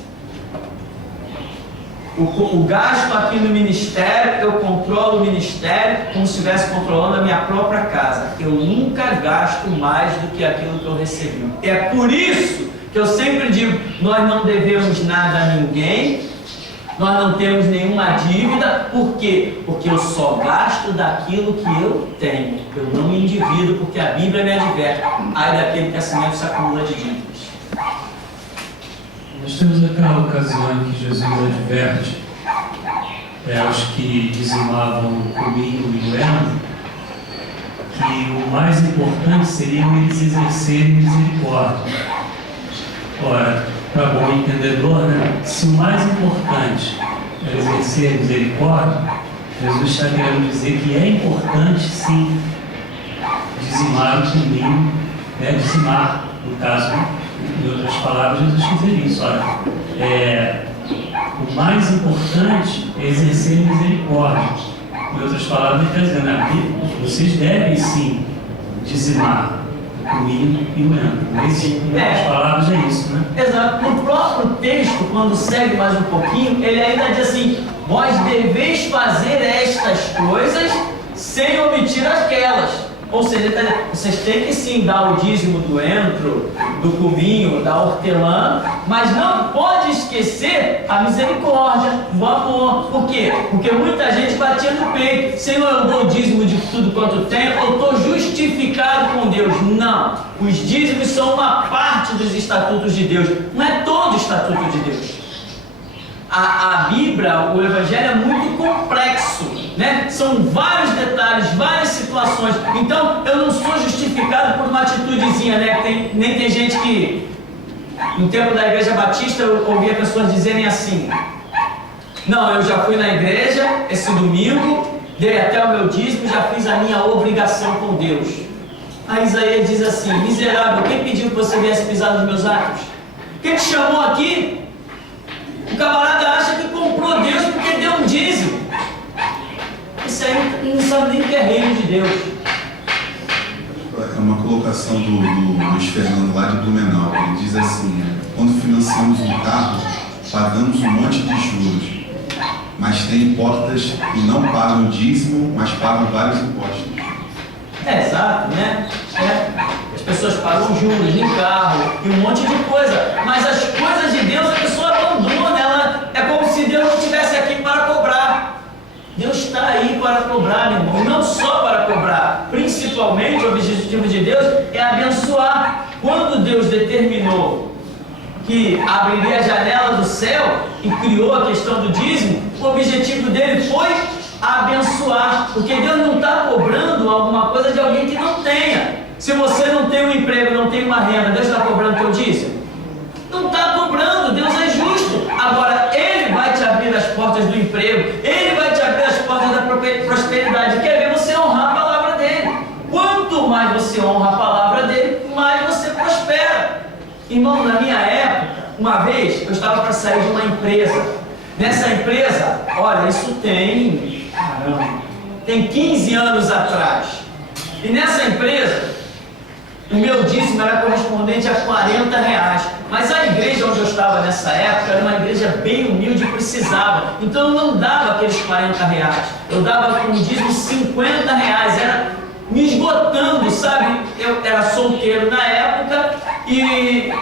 O gasto aqui no ministério, eu controlo o ministério como se estivesse controlando a minha própria casa. Eu nunca gasto mais do que aquilo que eu recebi. É por isso que eu sempre digo, nós não devemos nada a ninguém, nós não temos nenhuma dívida. Por quê? Porque eu só gasto daquilo que eu tenho. Eu não me endivido, porque a Bíblia me adverte. Ai daquele que acima se acumula de dívidas. Nós temos aquela ocasião em que Jesus adverte aos que dizimavam o cominho e o ermo, que o mais importante seria eles exercerem misericórdia. Ora, para bom entendedor, né? Se o mais importante é exercer misericórdia, Jesus está querendo dizer que é importante sim dizimar o cominho, né? Dizimar, no caso, em outras palavras, Jesus dizer isso. Olha, o mais importante é exercer misericórdia. Em outras palavras, ele está dizendo, vocês devem sim dizimar o cominho e o ermo. Mas, em outras palavras, é isso, né? Exato. No próprio texto, quando segue mais um pouquinho, ele ainda diz assim: vós deveis fazer estas coisas sem omitir aquelas. Ou seja, vocês têm que sim dar o dízimo do entro, do cominho, da hortelã, mas não pode esquecer a misericórdia, o amor. Por quê? Porque muita gente batia no peito: Senhor, eu dou o dízimo de tudo quanto tenho, eu estou justificado com Deus. Não, os dízimos são uma parte dos estatutos de Deus, não é todo o estatuto de Deus. A Bíblia, o Evangelho é muito complexo, né? São vários detalhes, várias situações. Então, eu não sou justificado por uma atitudezinha, né? Nem tem gente que, no tempo da Igreja Batista, eu ouvia pessoas dizerem assim: não, eu já fui na igreja esse domingo, dei até o meu dízimo, já fiz a minha obrigação com Deus. Aí Isaías diz assim: miserável, quem pediu que você viesse pisar nos meus atos? Quem te chamou aqui? O camarada acha que comprou Deus porque deu um dízimo. Isso aí não sabe nem que é reino de Deus. É uma colocação do Luiz Fernando lá de Blumenau. Ele diz assim: quando financiamos um carro, pagamos um monte de juros, mas tem hipócritas que não pagam dízimo, mas pagam vários impostos. É exato, né? As pessoas pagam juros em carro e um monte de coisa, mas as coisas de Deus a pessoa abandona. Ela é como se Deus não estivesse aqui para cobrar. Deus está aí para cobrar, meu irmão, e não só para cobrar. Principalmente o objetivo de Deus é abençoar. Quando Deus determinou que abriria a janela do céu e criou a questão do dízimo, o objetivo dele foi abençoar, porque Deus não está cobrando alguma coisa de alguém que não tenha. Se você não tem um emprego, não tem uma renda, Deus está cobrando teu dízimo? Não está cobrando, Deus é justo. Agora, Ele vai te abrir as portas do emprego, Ele vai te abrir as portas da prosperidade. Quer ver você honrar a palavra dEle? Quanto mais você honra a palavra dEle, mais você prospera. Irmão, na minha época, uma vez, eu estava para sair de uma empresa. Nessa empresa, olha, isso tem 15 anos atrás. E nessa empresa, o meu dízimo era correspondente a R$40. Mas a igreja onde eu estava nessa época era uma igreja bem humilde e precisava. Então eu não dava aqueles R$40. Eu dava com dízimo R$50. Era me esgotando, sabe? Eu era solteiro na época e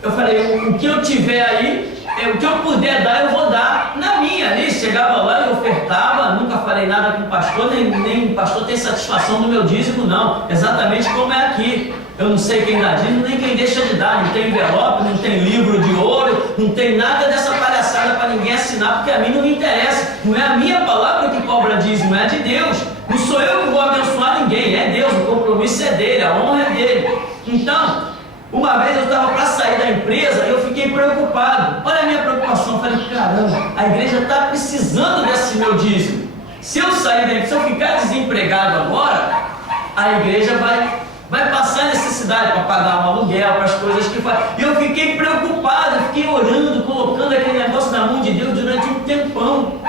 eu falei: o que eu tiver aí, o que eu puder dar, eu vou dar. Na minha ali, chegava lá e ofertava. Nunca falei nada com o pastor, nem o pastor tem satisfação do meu dízimo, não. Exatamente como é aqui. Eu não sei quem dá dízimo, nem quem deixa de dar. Não tem envelope, não tem livro de ouro, não tem nada dessa palhaçada para ninguém assinar, porque a mim não me interessa. Não é a minha palavra que cobra dízimo, é a de Deus. Não sou eu que vou abençoar ninguém, é Deus. O compromisso é dele, a honra é dele. Então, uma vez eu estava para sair da empresa e eu fiquei preocupado. Olha a minha preocupação. Eu falei: caramba, a igreja está precisando desse meu dízimo. Se eu sair da empresa, se eu ficar desempregado agora, a igreja vai passar necessidade para pagar um aluguel, para as coisas que faz. E eu fiquei preocupado, eu fiquei orando, colocando aquele negócio na mão de Deus durante um tempão.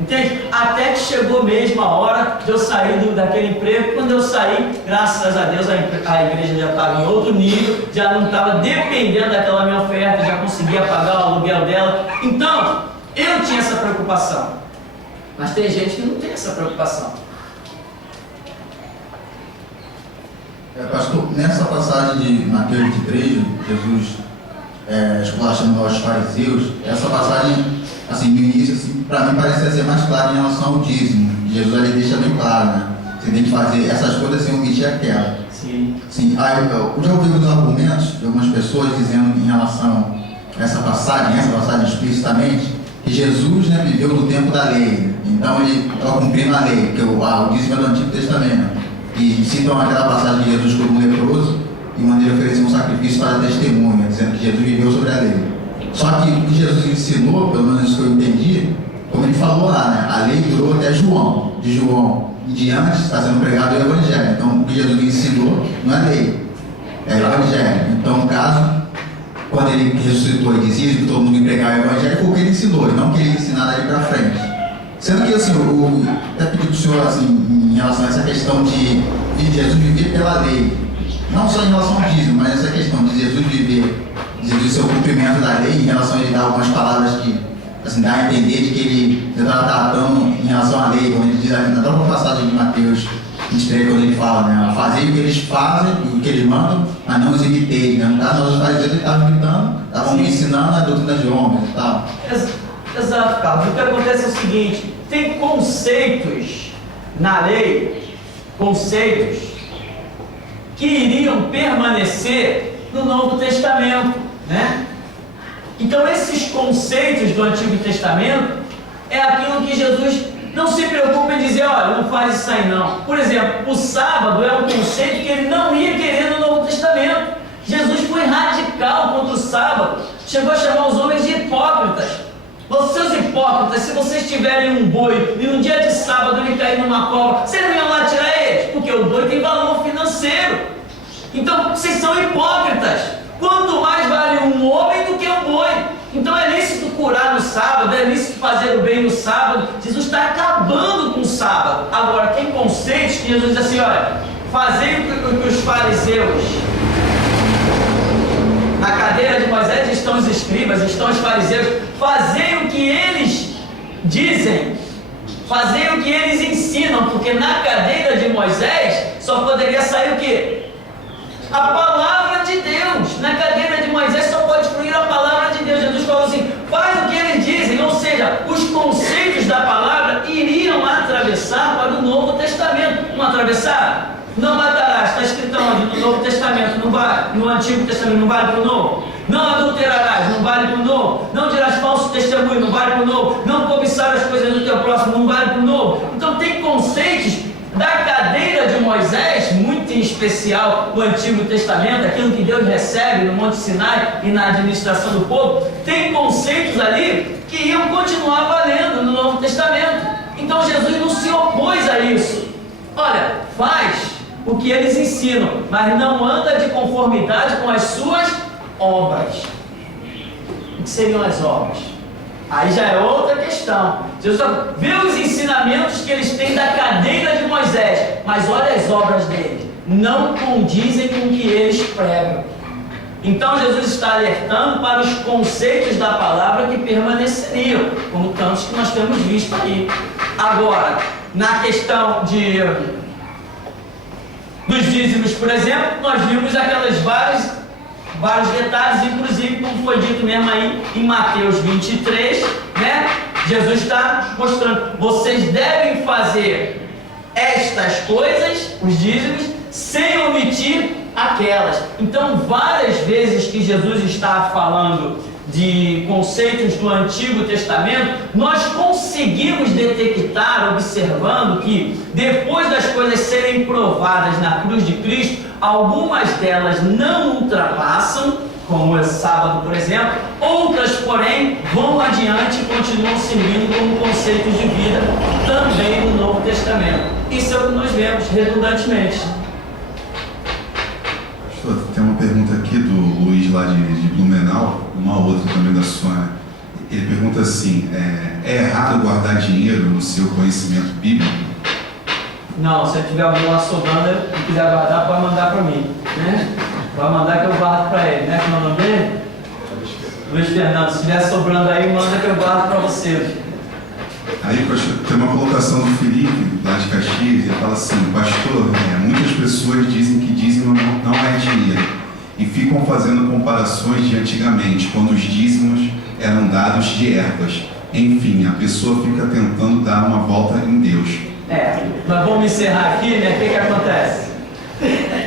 Entende? Até que chegou mesmo a hora de eu sair daquele emprego. Quando eu saí, graças a Deus, a igreja já estava em outro nível, já não estava dependendo daquela minha oferta, já conseguia pagar o aluguel dela. Então, eu tinha essa preocupação. Mas tem gente que não tem essa preocupação. Pastor, nessa passagem de Mateus 23, Jesus esculachando os fariseus, essa passagem, assim, no início, assim, para mim parecia ser mais clara em relação ao dízimo. Jesus ali deixa bem claro, né? Você tem que fazer essas coisas sem omitir aquela. Sim. Sim. Aí, eu já ouvi os argumentos de algumas pessoas dizendo em relação a essa passagem explicitamente, que Jesus, né, viveu no tempo da lei. Então ele estava cumprindo a lei, porque o dízimo é do Antigo Testamento. E citam aquela passagem de Jesus como um leproso e manda ele oferecer um sacrifício para testemunha, dizendo que Jesus viveu sobre a lei. Só que o que Jesus ensinou, pelo menos isso que eu entendi, como ele falou lá, né? A lei durou até João. De João em diante está sendo pregado o Evangelho. Então o que Jesus ensinou não é lei, é o Evangelho. Então, no caso, quando ele ressuscitou e dizia que todo mundo ia pregar o Evangelho, foi o que ele ensinou, e não o que ele ensinar dali para frente. Sendo que, assim, eu até pedi para o senhor, assim, em relação a essa questão de Jesus viver pela lei, não só em relação ao dízimo, mas essa questão de Jesus viver, Jesus ser o cumprimento da lei, em relação a ele dar algumas palavras que, assim, dá a entender de que ele está tratando em relação à lei, quando ele diz ali na própria passagem de Mateus 23, quando ele fala, né, fazer o que eles fazem, o que eles mandam, mas não os imiteis, né? No caso, nós os fariseus ele estavam gritando, estavam ensinando a doutrina de homens e tal. Exato, Carlos. O que acontece é o seguinte: tem conceitos na lei, conceitos que iriam permanecer no Novo Testamento, né? Então esses conceitos do Antigo Testamento é aquilo que Jesus não se preocupa em dizer, olha, não faz isso aí não. Por exemplo, o sábado é um conceito que ele não ia querer no Novo Testamento. Jesus foi radical contra o sábado, chegou a chamar os homens de hipócritas. Vocês hipócritas, se vocês tiverem um boi e no dia de sábado ele cair numa cova, vocês não iam lá tirar ele? Porque o boi tem valor financeiro. Então, vocês são hipócritas. Quanto mais vale um homem do que um boi. Então é lícito curar no sábado, é lícito fazer o bem no sábado. Jesus está acabando com o sábado. Agora, tem conceitos que Jesus diz assim, olha, fazei o que os fariseus... Na cadeira de Moisés estão os escribas, estão os fariseus. Fazei o que eles dizem, fazei o que eles ensinam, porque na cadeira de Moisés só poderia sair o quê? A palavra de Deus. Na cadeira de Moisés só pode fluir a palavra de Deus. Jesus falou assim, faz o que eles dizem, ou seja, os conceitos da palavra iriam atravessar para o Novo Testamento. Não atravessaram? Não matarás, está escrito onde? No Novo Testamento, não vale. No Antigo Testamento, não vale para o Novo. Não adulterarás, não vale para o Novo. Não dirás falso testemunho, não vale para o Novo. Não cobiçar as coisas do teu próximo, não vale para o Novo. Então tem conceitos da cadeira de Moisés, muito em especial no Antigo Testamento, aquilo que Deus recebe no Monte Sinai e na administração do povo, tem conceitos ali que iam continuar valendo no Novo Testamento. Então Jesus não se opôs a isso. Olha, faz o que eles ensinam, mas não anda de conformidade com as suas obras. O que seriam as obras? Aí já é outra questão. Jesus vê os ensinamentos que eles têm da cadeira de Moisés, mas olha as obras dele, não condizem com o que eles pregam. Então Jesus está alertando para os conceitos da palavra que permaneceriam, como tantos que nós temos visto aí. Agora, na questão dos dízimos, por exemplo, nós vimos aquelas vários detalhes, inclusive como foi dito mesmo aí em Mateus 23, né? Jesus está mostrando, vocês devem fazer estas coisas, os dízimos, sem omitir aquelas. Então, várias vezes que Jesus está falando de conceitos do Antigo Testamento, nós conseguimos detectar, observando que depois das coisas serem provadas na cruz de Cristo, algumas delas não ultrapassam, como o sábado, por exemplo, outras, porém, vão adiante e continuam servindo como conceitos de vida também no Novo Testamento. Isso é o que nós vemos redundantemente. Tem uma pergunta aqui do Luiz lá de Blumenau, uma outra também da Sônia. Ele pergunta assim, é errado guardar dinheiro no seu conhecimento bíblico? Não, se tiver alguém lá sobrando e quiser guardar, pode mandar para mim, né? Pode mandar que eu guardo para ele, né? Como é o nome dele? Luiz Fernando. Se estiver sobrando aí, manda que eu guardo para você. Aí, pastor, tem uma colocação do Felipe, lá de Caxias, ele fala assim, pastor, muitas pessoas dizem que dízimo não é dinheiro e ficam fazendo comparações de antigamente, quando os dízimos eram dados de ervas. Enfim, a pessoa fica tentando dar uma volta em Deus. Nós vamos encerrar aqui, né? O que acontece?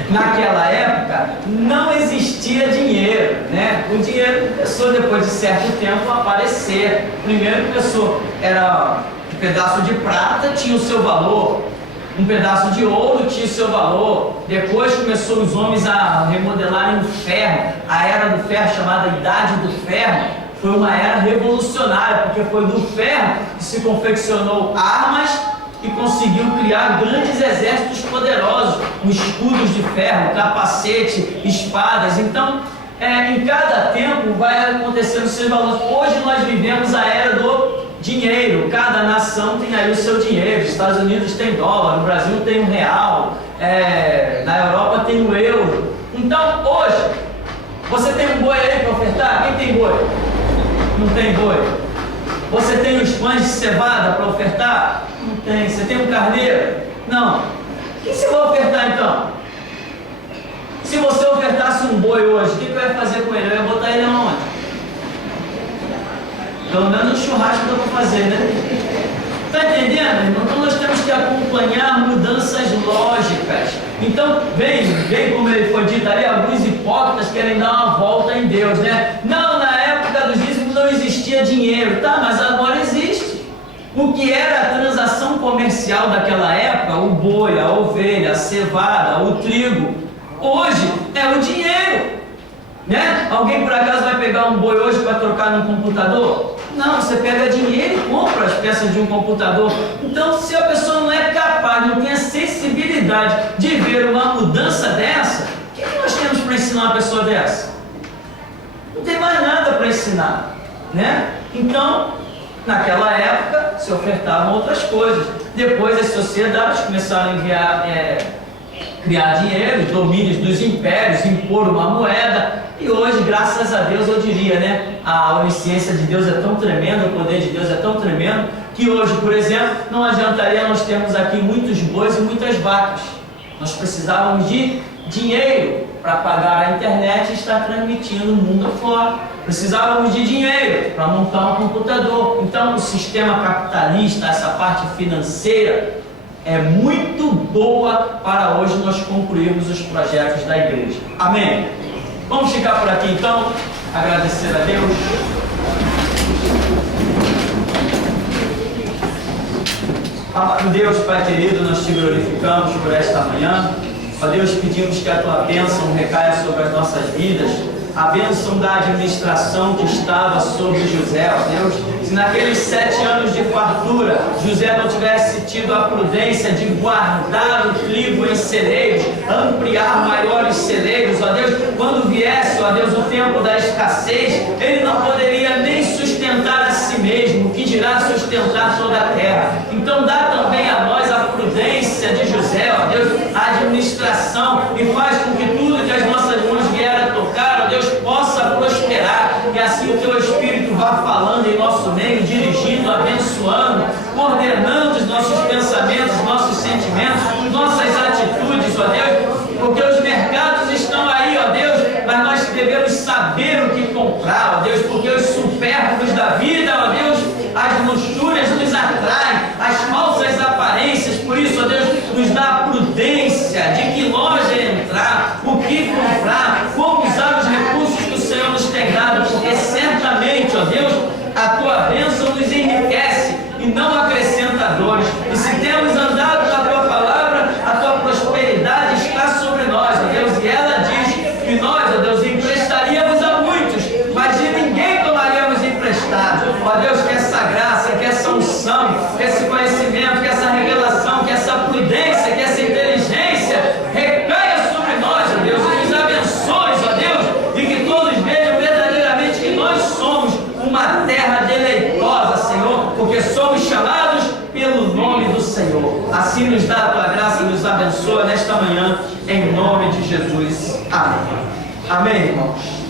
Naquela época não existia dinheiro, né? O dinheiro começou depois de certo tempo a aparecer. Primeiro começou, era um pedaço de prata, tinha o seu valor, um pedaço de ouro tinha o seu valor. Depois começou os homens a remodelarem o ferro, a era do ferro, chamada Idade do Ferro. Foi uma era revolucionária, porque foi do ferro que se confeccionou armas e conseguiu criar grandes exércitos poderosos, com escudos de ferro, capacete, espadas. Então, em cada tempo vai acontecendo seus valores. Hoje nós vivemos a era do dinheiro, cada nação tem aí o seu dinheiro. Os Estados Unidos tem dólar, no Brasil tem o real, na Europa tem o euro. Então, hoje, você tem um boi aí para ofertar? Quem tem boi? Não tem boi. Você tem os pães de cevada para ofertar? Não tem. Você tem um carneiro? Não. O que você vai ofertar então? Se você ofertasse um boi hoje, o que eu ia fazer com ele? Eu ia botar ele aonde? Pelo menos um churrasco eu vou fazer, né? Está entendendo, irmão? Então nós temos que acompanhar mudanças lógicas. Então, bem como ele foi dito ali, alguns hipócritas querem dar uma volta em Deus, né? Não, na época dos dízimos não existia dinheiro, tá? Mas agora existe. O que era a transação comercial daquela época, o boi, a ovelha, a cevada, o trigo, hoje é o dinheiro, né? Alguém por acaso vai pegar um boi hoje para trocar num computador? Não, você pega dinheiro e compra as peças de um computador. Então, se a pessoa não é capaz, não tem a sensibilidade de ver uma mudança dessa, o que nós temos para ensinar uma pessoa dessa? Não tem mais nada para ensinar, né? Então, naquela época, se ofertavam outras coisas. Depois, as sociedades começaram a criar dinheiro, domínios dos impérios, impor uma moeda. E hoje, graças a Deus, eu diria, né? A onisciência de Deus é tão tremenda, o poder de Deus é tão tremendo, que hoje, por exemplo, não adiantaria nós termos aqui muitos bois e muitas vacas. Nós precisávamos de dinheiro para pagar a internet e estar transmitindo o mundo afora. Precisávamos de dinheiro para montar um computador. Então, o sistema capitalista, essa parte financeira, é muito boa para hoje nós concluirmos os projetos da igreja. Amém? Vamos ficar por aqui então, agradecer a Deus. Amado Deus, Pai querido, nós te glorificamos por esta manhã. Ó Deus, pedimos que a tua bênção recaia sobre as nossas vidas, a bênção da administração que estava sobre José, ó Deus. Se naqueles 7 anos de fartura, José não tivesse tido a prudência de guardar o trigo em celeiros, ampliar maiores celeiros, ó Deus, quando viesse, ó Deus, o tempo da escassez, ele não poderia nem sustentar a si mesmo, que dirá sustentar toda a terra. Então dá também a nós a prudência de José, ó Deus, a administração, e faz com que tudo que as nossas mãos vieram a tocar, ó Deus, possa prosperar, e assim o teu Espírito vá falando em nosso meio, dirigindo, abençoando, coordenando os nossos pensamentos, nossos sentimentos, nossas atitudes, ó Deus, porque os mercados estão aí, ó Deus, mas nós devemos saber o que comprar, ó Deus, porque os supérfluos da vida, ó Deus, as luxúrias nos atraem, as falsas aparências, por isso, ó Deus, nos dá a prudência de que loja entrar, o que comprar, como usar os recursos que o Senhor nos tem dado, porque certamente, ó Deus, a tua bênção nos enriquece e não acrescenta dores. E se temos andado na tua palavra, a tua prosperidade está sobre nós, ó Deus, e ela diz que nós, ó Deus, emprestaríamos a muitos, mas de ninguém tomaríamos emprestado. Ó Assim nos dá a tua graça, nos abençoa nesta manhã, em nome de Jesus. Amém. Amém, irmãos.